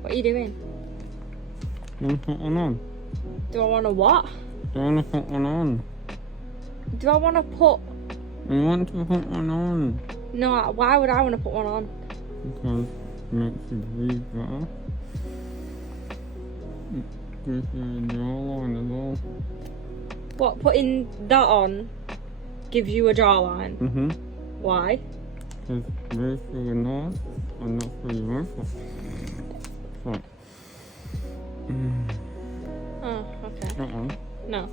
What are you doing? You want to put one on? Do I want to what? Do you want to put one on? Do I want to put... You want to put one on? No, why would I want to put one on? Because it makes you breathe better. It gives you a jawline as well. What, putting that on gives you a jawline? Mm-hmm. Why? Because it's very for your nose and not for your mouth. So. Oh, okay. Uh-oh. No.